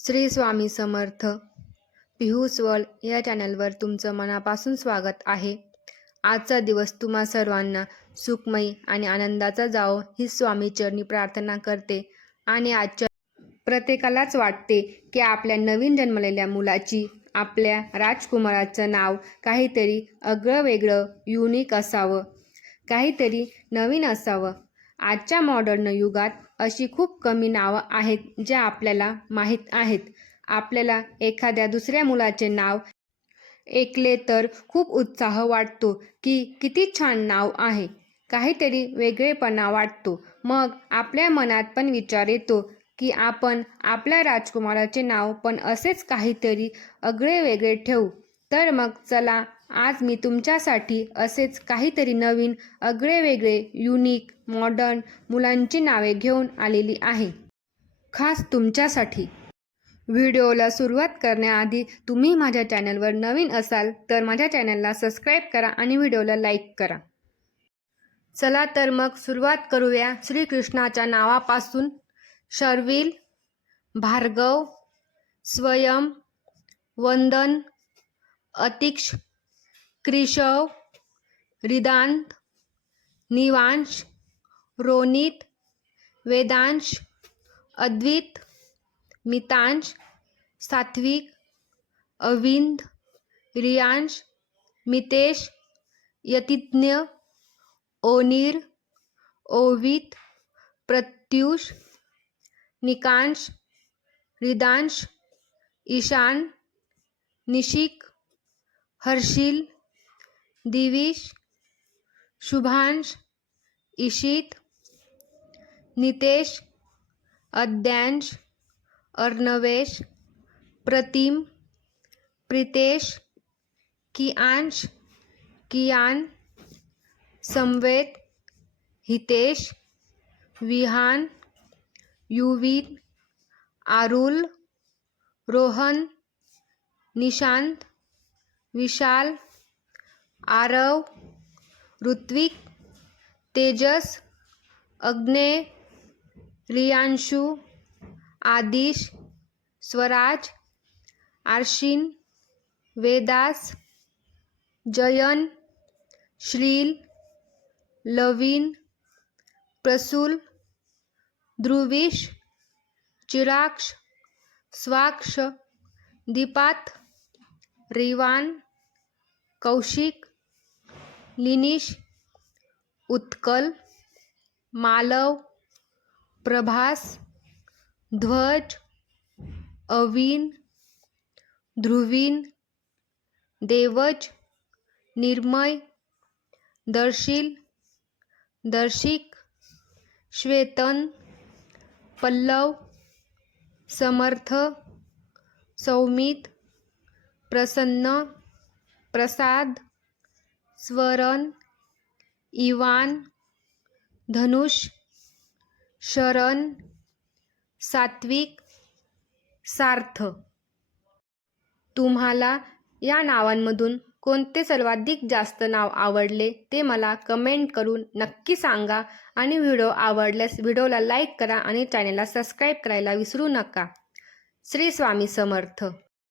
Shri Swami Samarth. पिहूस world या चॅनलवर तुमचं मनापासून स्वागत आहे. आजचा दिवस तुम्हा सर्वांना सुखमयी आणि आनंदाचा जावो ही स्वामीचरणी प्रार्थना करते. आणि आजच्या प्रत्येकालाच वाटते की आपल्या नवीन जन्मलेल्या मुलाची, आपल्या राजकुमाराचं नाव काहीतरी आगळं वेगळं युनिक असावं, काहीतरी नवीन असावं. आजच्या मॉडर्न युगात अशी खूप कमी नावं आहेत जे आपल्याला माहीत आहेत. आपल्याला एखाद्या दुसऱ्या मुलाचे नाव ऐकले तर खूप उत्साह वाटतो की किती छान नाव आहे, काहीतरी वेगळेपणा वाटतो. मग आपल्या मनात पण विचार येतो की आपण आपल्या राजकुमाराचे नाव पण असेच काहीतरी आगळे वेगळे ठेवू. तर मग चला, आज मी तुमच्यासाठी असेच काहीतरी नवीन आगळे वेगळे युनिक मॉडर्न मुलांची नावे घेऊन आलेली आहे, खास तुमच्यासाठी. व्हिडिओला सुरुवात करण्याआधी तुम्ही माझ्या चॅनलवर नवीन असाल तर माझ्या चॅनलला सबस्क्राईब करा आणि व्हिडिओला लाईक करा. चला तर मग सुरुवात करूया श्रीकृष्णाच्या नावापासून. शर्विल, भार्गव, स्वयं, वंदन, अतिक्ष, कृशव, रिदांत, निवांश, रोनित, वेदांश, अद्वित, मितांश, सात्विक, अविंद, रियांश, मितेश, यतिज्ञ, ओनीर, ओवित, प्रत्युष, निकांश, रिदांश, ईशान, निशिक, हर्षिल, दिविश, शुभांश, इशित, नितेश, अद्यांश, अर्णवेश, प्रतिम, प्रितेश, कियांश, कियान, समवेत, हितेश, विहान, युविन, आरुल, रोहन, निशांत, विशाल, आरव, ऋत्विक, तेजस, अग्नेय, रियांशु, आदिश, स्वराज, आर्शिन, वेदास, जयन, श्रील, लवीन, प्रसूल, ध्रुवीश, चिराक्ष, स्वाक्ष, दीपात, रिवान, कौशिक, लिनिश, उत्कल, मालव, प्रभास, ध्वज, अविन, ध्रुवीन, देवज, निर्मय, दर्शिल, दर्शिक, श्वेतन, पल्लव, समर्थ, सौमित, प्रसन्न, प्रसाद, स्वरण, इवान, धनुष, शरण, सात्विक, सार्थ. तुम्हाला या नावांमधून कोणते सर्वाधिक जास्त नाव आवडले ते मला कमेंट करून नक्की सांगा. आणि व्हिडिओ आवडल्यास व्हिडिओला लाईक करा आणि चॅनलला सबस्क्राईब करायला विसरू नका. श्री स्वामी समर्थ.